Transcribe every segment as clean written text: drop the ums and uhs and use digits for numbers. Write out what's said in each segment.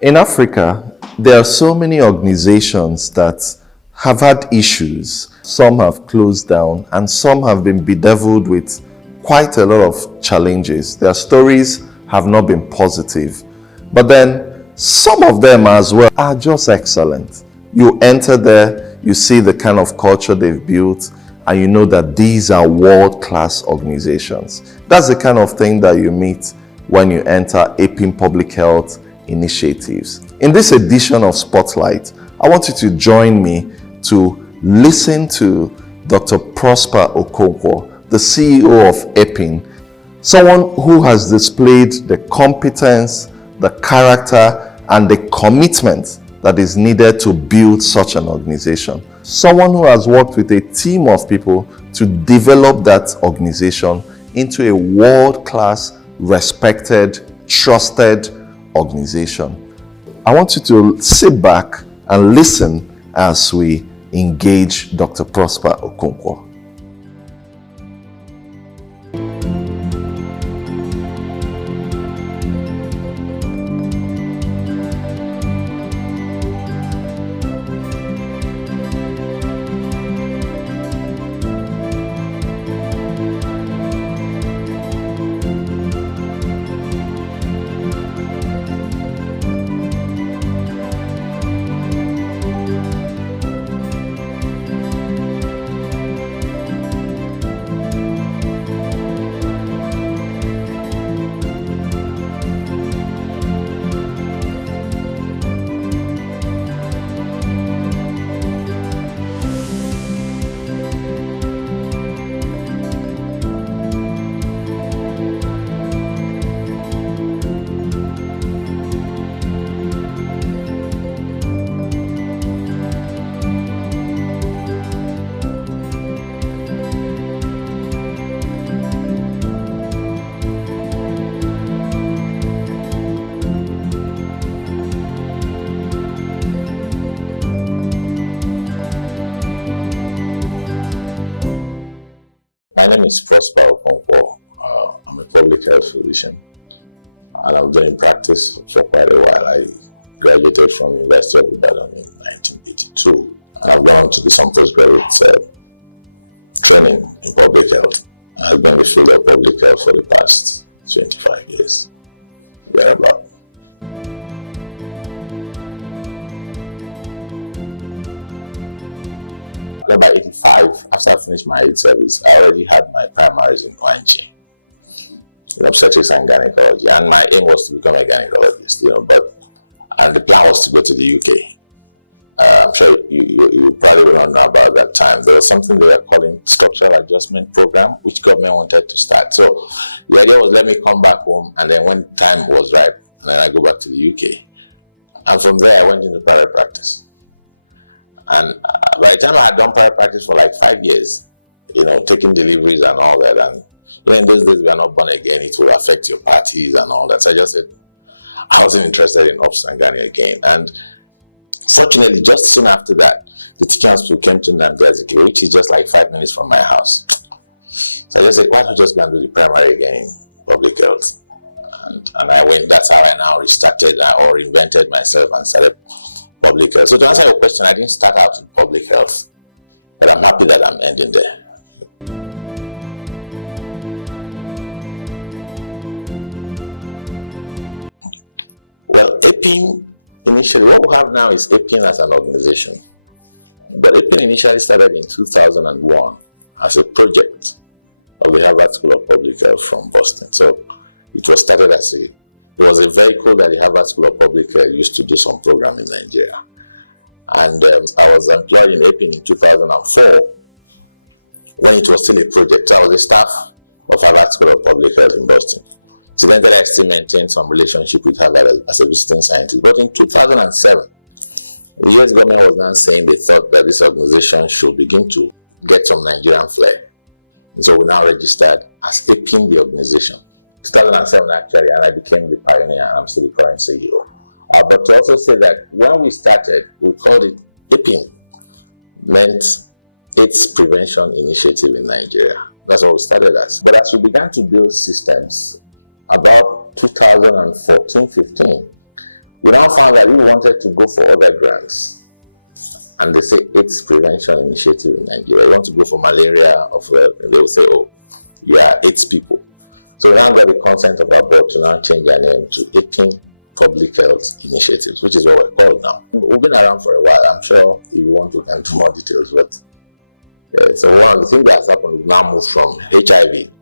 In Africa, there are so many organizations that have had issues. Some have closed down and some have been bedeviled with quite a lot of challenges. Their stories have not been positive. But then some of them as well are just excellent. You enter there, you see the kind of culture they've built, and you know that these are world-class organizations. That's the kind of thing that you meet when you enter APIN Public Health initiatives. In this edition of Spotlight, I want you to join me to listen to Dr. Prosper Okonkwo, the CEO of APIN, someone who has displayed the competence, the character, and the commitment that is needed to build such an organization. Someone who has worked with a team of people to develop that organization into a world-class, respected, trusted organization. I want you to sit back and listen as we engage Dr. Prosper Okonkwo. My name is Prosper Okonkwo. I'm a public health physician and I've been in practice for quite a while. I graduated from the University of Ibadan in 1982 and I've gone on to do some postgraduate training in public health. I've been in the field of public health for the past 25 years, thereabout. By 85, after I finished my AIDS service, I already had my primaries in ONG, in obstetrics and gynecology, and my aim was to become a gynecologist, and the plan was to go to the UK. I'm sure you probably will not know about that time. There was something they were calling structural adjustment program, which government wanted to start. So the idea was, let me come back home, and then when time was right, and then I go back to the UK. And from there, I went into private practice. And by the time I had done private practice for like 5 years, taking deliveries and all that, and in those days we are not born again, it will affect your parties and all that. So I just said, I wasn't interested in ops and gynae again. And fortunately, just soon after that, the teaching hospital came to 𝐤𝐤𝐰𝐰, which is just like 5 minutes from my house. So I just said, why not just go and do the primary again in public health? And I went, that's how I now restarted or reinvented myself and started public health. So to answer your question, I didn't start out in public health, but I'm happy that I'm ending there. Well, APIN, initially, what we have now is APIN as an organization. But APIN initially started in 2001 as a project of the Harvard School of Public Health from Boston. So it was started as it was a vehicle that the Harvard School of Public Health used to do some program in Nigeria. And I was employed in APIN in 2004 when it was still a project. So I was a staff of Harvard School of Public Health in Boston. Incidentally, I still maintained some relationship with Harvard as a visiting scientist. But in 2007, the US government was now saying they thought that this organization should begin to get some Nigerian flair. And so we now registered as APIN, the organization. 2007 actually, and I became the pioneer, and I'm still the current CEO. But to also say that when we started, we called it APIN, meant AIDS Prevention Initiative in Nigeria. That's what we started as. But as we began to build systems, about 2014-15, We now found that we wanted to go for other grants, and they say AIDS prevention initiative in Nigeria. You want to go for malaria, they will say, oh, you are AIDS people. So we now got the consent of our board to now change our name to APIN Public Health Initiatives, which is what we're called now. We've been around for a while. I'm sure if you want, we can do more details. But so one of the things that has happened, we've now moved from HIV,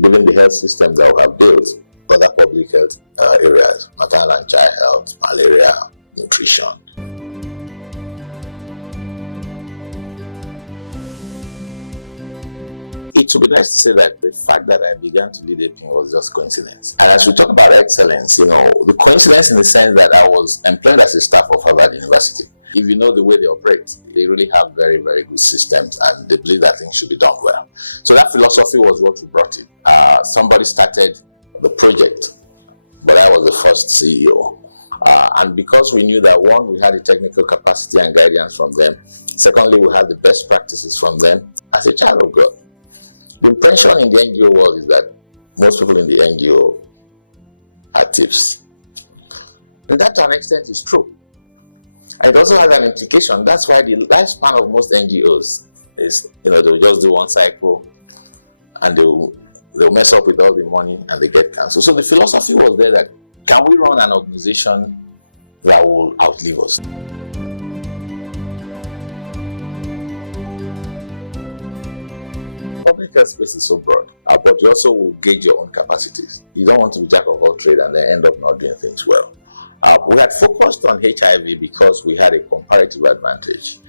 given the health system that we have built, other public health areas, maternal and child health, malaria, nutrition. It would be nice to say that the fact that I began to lead APIN was just coincidence. And as we talk about excellence, the coincidence in the sense that I was employed as a staff of Harvard University. If you know the way they operate, they really have very, very good systems, and they believe that things should be done well. So that philosophy was what we brought in. Somebody started the project, but I was the first CEO. And because we knew that, one, we had the technical capacity and guidance from them. Secondly, we had the best practices from them. As a child of God, the impression in the NGO world is that most people in the NGO are thieves. And that to an extent is true. And it also has an implication. That's why the lifespan of most NGOs is, they'll just do one cycle and they'll mess up with all the money and they get cancelled. So the philosophy was there that, can we run an organization that will outlive us? Public health space is so broad, but you also will gauge your own capacities. You don't want to be jack of all trades and then end up not doing things well. We had focused on HIV because we had a comparative advantage,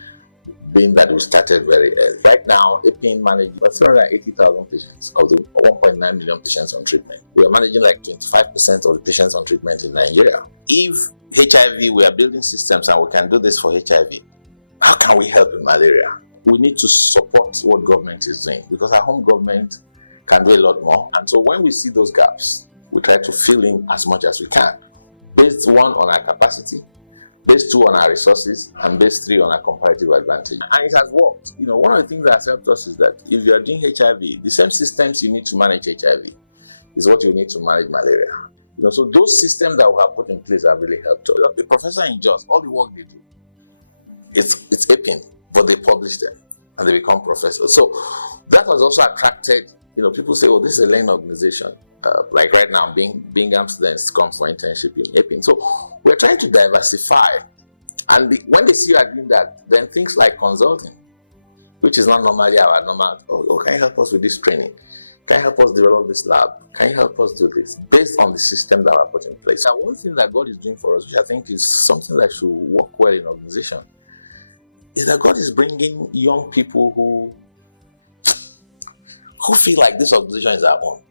being that we started very early. Right now, APIN manages 380,000 patients of the 1.9 million patients on treatment. We are managing like 25% of the patients on treatment in Nigeria. If HIV, we are building systems and we can do this for HIV, how can we help in malaria? We need to support what government is doing, because our home government can do a lot more. And so when we see those gaps, we try to fill in as much as we can. Based, one, on our capacity, based, two, on our resources, and based, three, on our comparative advantage. And it has worked. One of the things that has helped us is that if you are doing HIV, the same systems you need to manage HIV is what you need to manage malaria. So those systems that we have put in place have really helped us. The professor in JOS, all the work they do, it's APIN, but they publish them and they become professors. So that has also attracted, people say, oh, this is a learning organization. Like right now, Bingham students come for internship in APIN. So we're trying to diversify. And when they see you are doing that, then things like consulting, which is not normally our normal, oh, can you help us with this training? Can you help us develop this lab? Can you help us do this? Based on the system that we put in place. And one thing that God is doing for us, which I think is something that should work well in organization, is that God is bringing young people who feel like this organization is our own.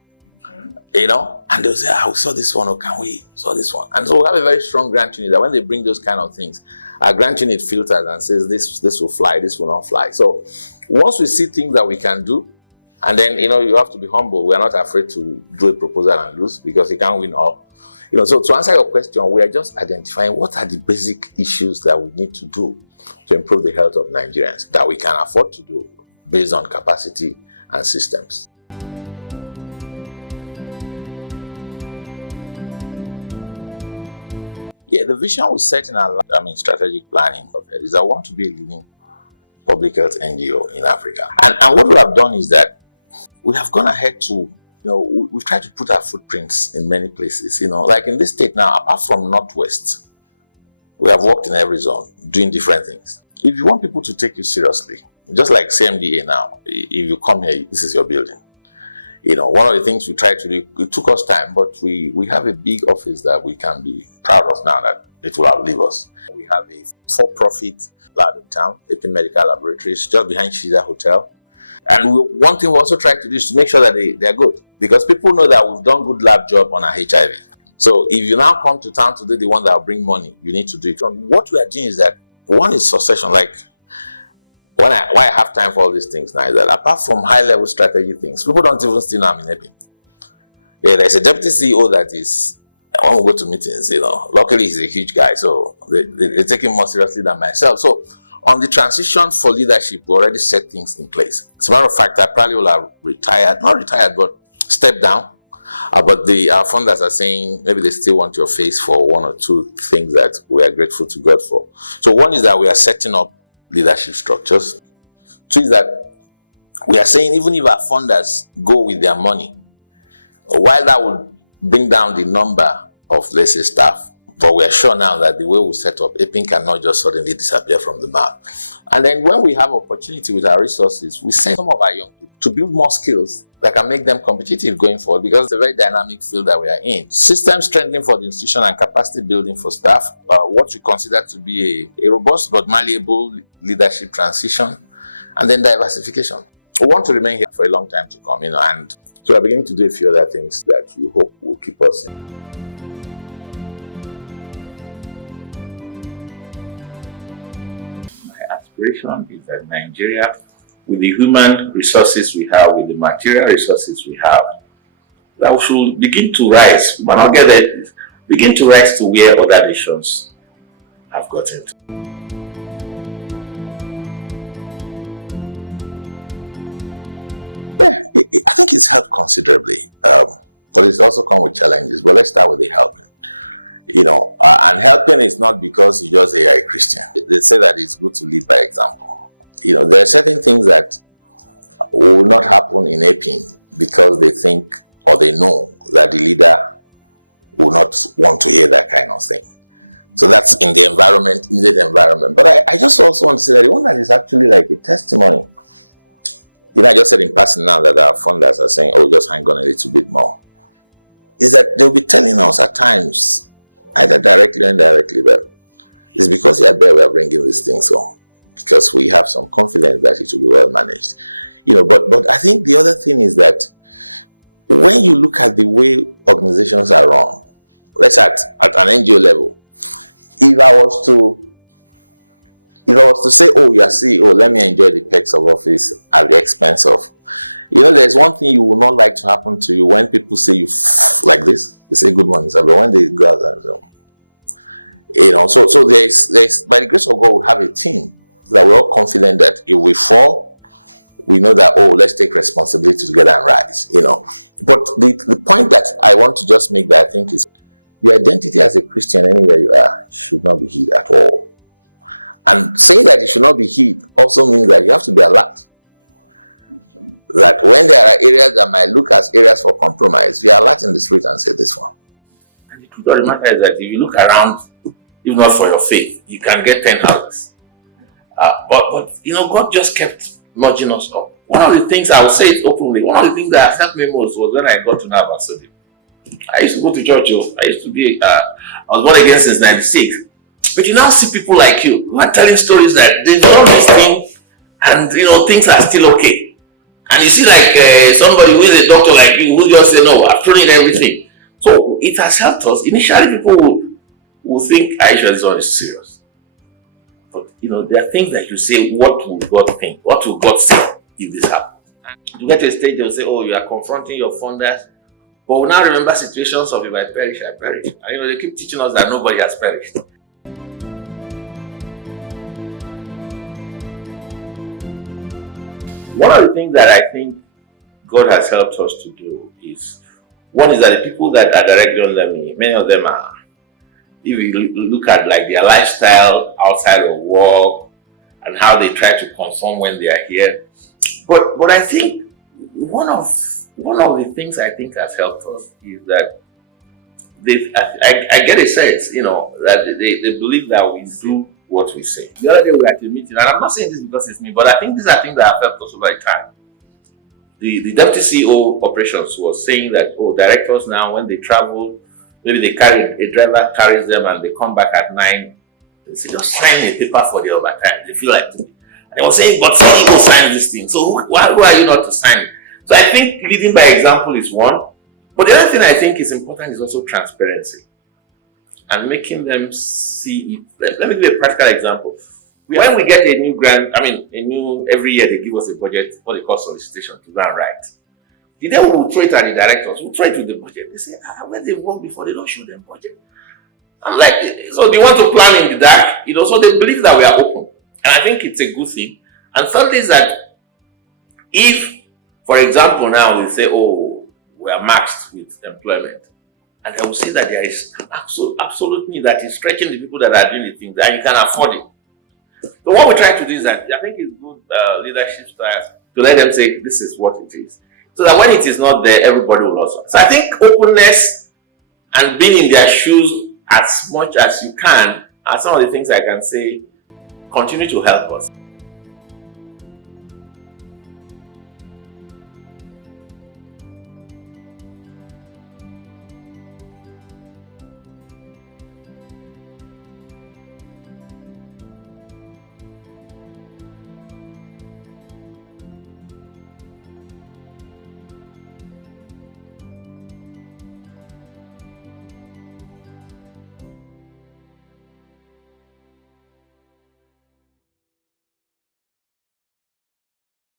And they'll say, we saw this one, or can we saw this one? And so we have a very strong grant unit that when they bring those kind of things, our grant unit filters and says, this will fly, this will not fly. So once we see things that we can do, and then, you have to be humble. We are not afraid to do a proposal and lose, because you can't win all. So to answer your question, we are just identifying what are the basic issues that we need to do to improve the health of Nigerians that we can afford to do based on capacity and systems. Yeah, the vision we set in our strategic planning is I want to be a leading public health NGO in Africa. And what we have done is that we have gone ahead to, we've tried to put our footprints in many places. Like in this state now, apart from Northwest, we have worked in every zone doing different things. If you want people to take you seriously, just like CMDA now, if you come here, this is your building. One of the things we tried to do, it took us time, but we have a big office that we can be proud of now that it will outlive us. We have a for-profit lab in town, APIN Medical Laboratories, just behind Shida Hotel. And one thing we also try to do is to make sure that they are good, because people know that we've done good lab job on our HIV. So if you now come to town to do the one that will bring money, you need to do it. And what we are doing is that, one is succession. Like, why I have time for all these things now is that apart from high-level strategy things, people don't even still know I'm in APIN. Yeah, there's a deputy CEO that is, when we go to meetings, luckily he's a huge guy, so they take him more seriously than myself. So on the transition for leadership, we already set things in place. As a matter of fact, I probably will have retired, not retired, but stepped down But our funders are saying maybe they still want your face for one or two things that we are grateful to God for. So one is that we are setting up leadership structures. Two is that we are saying even if our funders go with their money, while that would bring down the number of, let's say, staff, but we are sure now that the way we set up, APIN cannot just suddenly disappear from the map. And then when we have opportunity with our resources, we send some of our young people to build more skills that can make them competitive going forward, because it's a very dynamic field that we are in. System strengthening for the institution and capacity building for staff, what we consider to be a robust but malleable leadership transition, and then diversification. We want to remain here for a long time to come, and so we're beginning to do a few other things that we hope will keep us in. My aspiration is that Nigeria, with the human resources we have, with the material resources we have, that we should begin to rise. We might not get it, begin to rise to where other nations have gotten to. Yeah, I think it's helped considerably, but it's also come with challenges. But let's start with the helping. And helping is not because you just say you're a Christian. They say that it's good to lead by example. There are certain things that will not happen in APIN because they think or they know that the leader will not want to hear that kind of thing. So that's in the environment, immediate environment. But I just also want to say that the one that is actually like a testimony. I just said in passing now that our funders are saying, oh, just hang on a little bit more, is that they'll be telling us at times, either directly or indirectly, that it's because you are there we are bringing these things on, because we have some confidence that it will be well managed. But I think the other thing is that when you look at the way organizations are run, let's say at an NGO level, if I was to say, oh, you are CEO, let me enjoy the perks of office at the expense of, there's one thing you will not like to happen to you when people say you like this. They say good morning, sir, but when they go out and so there's by the grace of God, we have a team that we're all confident that if we fall, we know that, oh, let's take responsibility together and rise, But the point that I want to just make that I think is your identity as a Christian anywhere you are should not be hid at all. And saying that it should not be hid also means that you have to be alert. That when there are areas that might look as areas for compromise, you are alert in the spirit and say this one. And the truth of the matter is that if you look around, if not for your faith, you can get 10 houses. But God just kept nudging us up. One of the things I'll say it openly, one of the things that has helped me most was when I got to Navasabi. I used to go to church. I used to be, I was born again since 96. But you now see people like you who are telling stories that they know this thing and things are still okay. And you see like somebody who is a doctor like you who just say, no, I've thrown in everything. So it has helped us. Initially people will think IfEHL is serious. But there are things that you say, what will God think? What will God say if this happens? You get to a stage, they'll say, oh, you are confronting your funders. But we now remember situations of if I perish, I perish. And they keep teaching us that nobody has perished. One of the things that I think God has helped us to do is, one is that the people that are directly under me, many of them are, if you look at like their lifestyle outside of work and how they try to conform when they are here. But I think one of the things I think has helped us is that I get a sense, that they believe that we do what we say. The other day we were at a meeting, and I'm not saying this because it's me, but I think these are things that have helped us over time. The deputy CEO operations was saying that, directors now, when they travel, maybe a driver carries them and they come back at 9, and say, just sign a paper for the overtime. They feel like it. And they were saying, but some people sign this thing, so who are you not to sign it? So I think leading by example is one. But the other thing I think is important is also transparency. And making them see it. Let me give a practical example. When we get a new grant, every year they give us a budget, what they call solicitation, to go and write. The day we will throw it at the directors, we'll throw it with the budget. They say, when they work before, they don't show them budget. I'm like, so do you want to plan in the dark? So they believe that we are open. And I think it's a good thing. And thirdly is that if, for example, now they say, were maxed with employment. And I will see that there is an absolute need that is stretching the people that are doing the things, and you can afford it. So what we try to do is that I think it's good leadership style to let them say this is what it is. So that when it is not there, everybody will also. So I think openness and being in their shoes as much as you can are some of the things I can say continue to help us.